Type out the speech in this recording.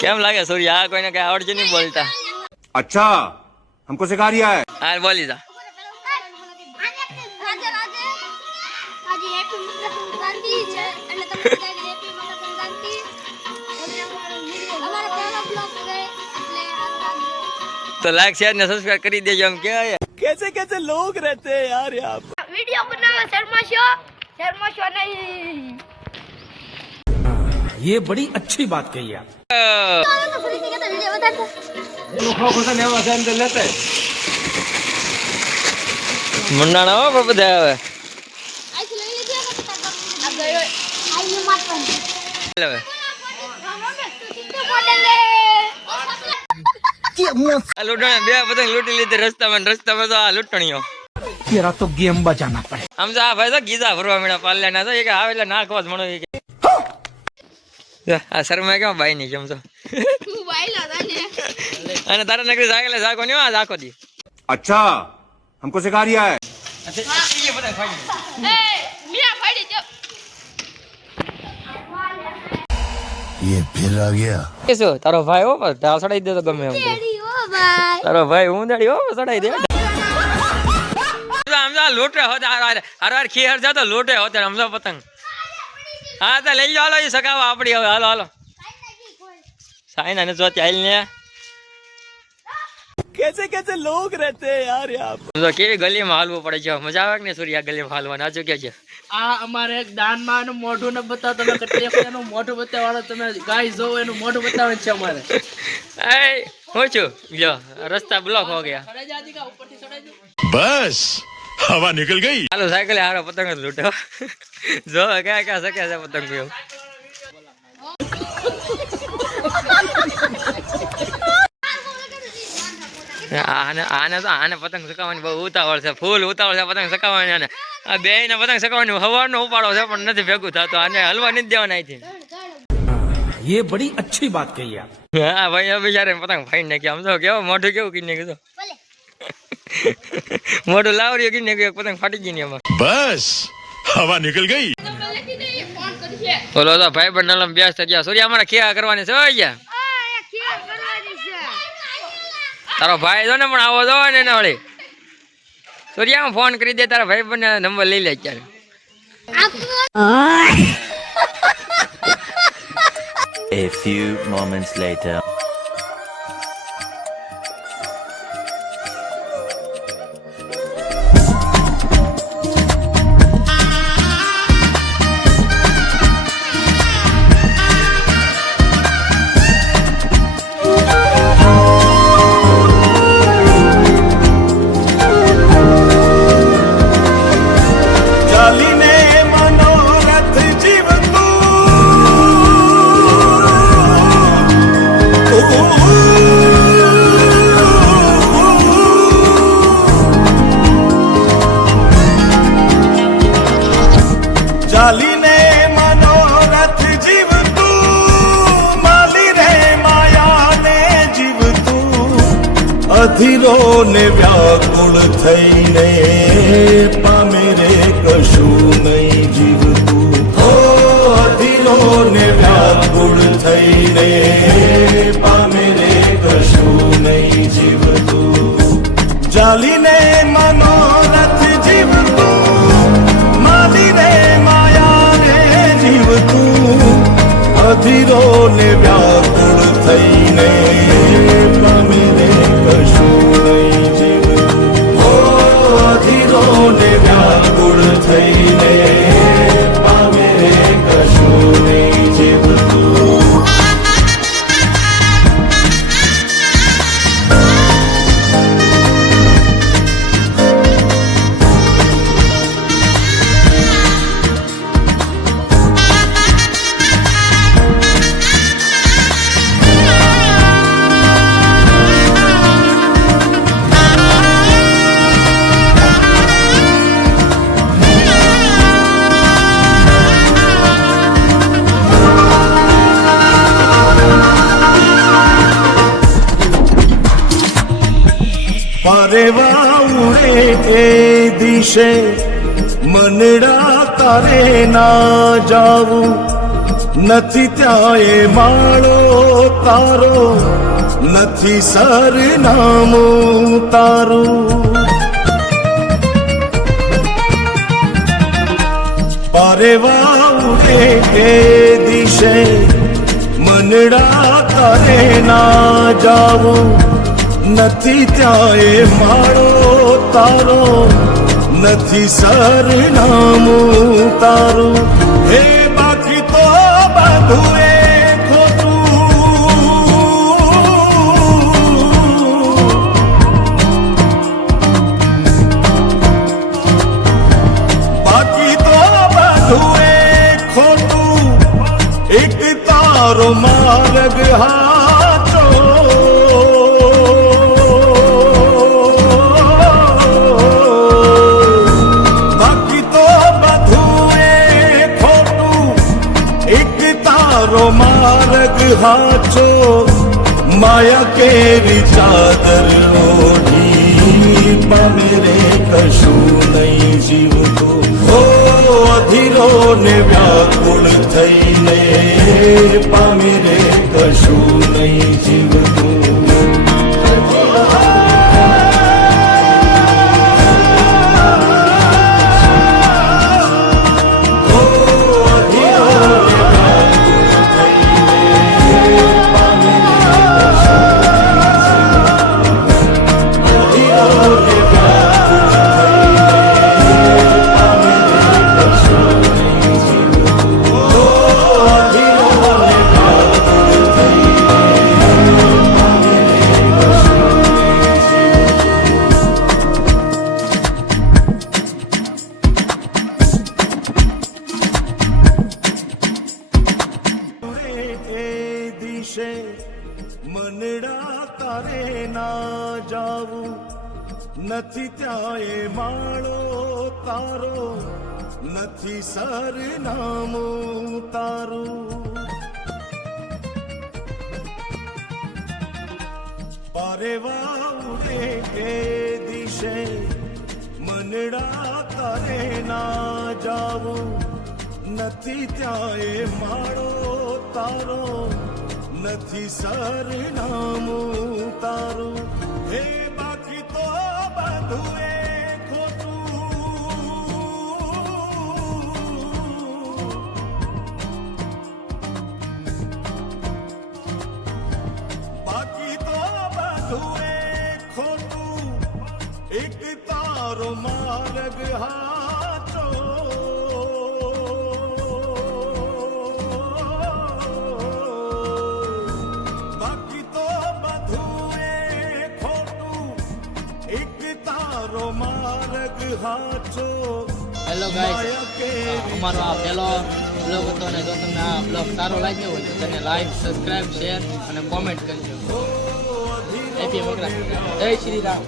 કેમ લાગે સૂર્ય? આ કોઈને કઈ આવડશે નહીં બોલતા. अच्छा हमको सिखा रिया है. હા બોલી જા. तो लाइक शेयर ने सब्सक्राइब કરી દેજો. हम क्या है कैसे कैसे लोग रहते हैं यार यहाँ पे. वीडियो बनावे शर्मा शो नहीं. ये बड़ी अच्छी बात कही आप. तो फ्री के तो वीडियो बता दो. लोखो को से नेवा से अंदर लेते. મંડાણા હો બધા હવે. આઈ લઈ લીધો આ ગયો આઈ માત પણ હવે આ લૂંટણ બે પતંગ લૂંટી લીધી રસ્તામાં તો આ લૂંટણીઓ. तेरा तो गेम बजाना पड़े. આમ તો આ ભાઈ તો ગીધા ફરવા મળ્યા પાલ્યા ના તો એ કે આવે એટલે નાખવા જ મળો. આ શર્મા કેમ ભાઈ ની કેમ તો તું ભાઈ લાદા ને અને તારા નકરી જાગલે જાકો ને આ જાકો દી. अच्छा हमको सिखा रिया है. એ મિયા ફાડી જો. ये फिर आ गया. કેસો તારો ભાઈ હો બસ ઢાળ સડાઈ દે તો ગમે એમ. તેડી ઓ ભાઈ તારો ભાઈ હું દાડી હો સડાઈ દે. આમ તો લૂંટે હોત હર ખીહર જા તો લૂંટે હોત સમજો પતંગ. હા તો લઈ જાઓ એ સકાવા આપડી હવે. હાલો હાલો સાઈના ને જોતી હાલ ને. कैसे कैसे लोग रहते हैं यार यहाँ पे. તો કેવી ગલીમાં હાલવું પડે છે. મજા આવે કે ને સૂર્યા ગલીમાં હાલવાનું? આ કે છે આ અમારે એક દાનમાં એનું મોઢું ન બતાવો. તમે કેટલી વખત એનું મોઢું બતાવવાનું તમે ગાય જોવો એનું મોઢું બતાવવાનું છે અમારે. એ હું છું જો રસ્તા બ્લોક હો ગયા. સડાઈ જા દીકા ઉપરથી સડાઈ જા. बस हवा निकल गई. હાલો સાયકલ હારો પતંગ જ લૂંટો. જો ક્યાં ક્યાં શકે છે પતંગ એવું. આને પતંગ સકાવવાની બહુ ઉતાવળ છે. ફૂલ ઉતાવળ છે પતંગ સકાવવાની. આને આ બે ને પતંગ સકાવવાની હવાનો ઉપાડો છે પણ નથી ભેગું થતું. આને હલવા નથી દેવાના અહીંથી. ये बड़ी अच्छी बात कही आप. હા ભાઈ બિચારે પતંગ ફાઈ નાખ્યા. આમ તો કેવો મોઢું કેવું કીને કીધું. મોઢું લાવરી કીને એક પતંગ ફાટી ગઈ ને એમાં. बस हवा निकल गई. પહેલેથી ને ફોન કરશે. બોલો તો ભાઈ બંધ નલમ વ્યસ્ત થઈ ગયા. સૂર્ય અમારે ખેયા કરવાની છે હોય ગયા. આ કેર કરવાની છે. તારો ભાઈ જો ને પણ આવો જો ને એને વળી સૂર્યામાં ફોન કરી દે. તારા ભાઈ બંને નંબર લઈ લે અત્યારે. A few moments later. ચાલીને મનોરથ જીવતું માલી રે માયાને જીવતું અધીરો ને વ્યાકુળ થઈને પામે રે કશું નહીં જીવતું. હો અધીરો ને વ્યાકુળ થઈને પામે રે કશું નહીં જીવતું. ચાલીને મનોરથ જીવતું માલી રે માયાને જીવતું અધીરો ને વ્યાકુળ થઈને પામે રે કશું નહીં જીવતું. હો અધીરો ને વ્યાકુળ થઈને પામે રે કશું નહીં જીવતું. પરેવા ઉડે એ દિશે મનડા તારે ના જાવું નથી ત્યાં એ માળો તારો નથી સરનામું તારું પારેવા ઉડે કે દિશે મનડા તારે ના જાવું નથી ત્યાં એ માળો તારો નથી સરનામું તારું હે બાકી તો બધું એ તારો માર્ગ હાચો બાકી તો બધું એ ખોટું એક તારો માર્ગ હાચો માયા કેરી ચાદર ઓઢી પામે રે કશું નહીં જીવતું હો અધીરો ને વ્યાકુળ થઈને પામે રે કશું નહીં જીવતું મનડા તારે ના જાવું નથી ત્યાં એ માળો તારો નથી સરનામું તારું પારેવા ઉડે કે દિશે મનડા તારે ના જાવું નથી ત્યાં એ માળો તારો નથી સરનામું તારું હે બાકી તો બધું એ બાકી તો બધું એ ખોટું એક તારો માર્ગ હાચો બાકી તો બધું એ ખોટું એક તારો માર્ગ હાચો હેલો ગાઈસ અમારો આ પહેલો બ્લોગ હતો અને જો તમને આ બ્લોગ સારો લાગ્યો હોય તો તેને લાઈક સબસ્ક્રાઇબ શેર અને કોમેન્ટ કરજો હેપી મકરા જય શ્રી રામ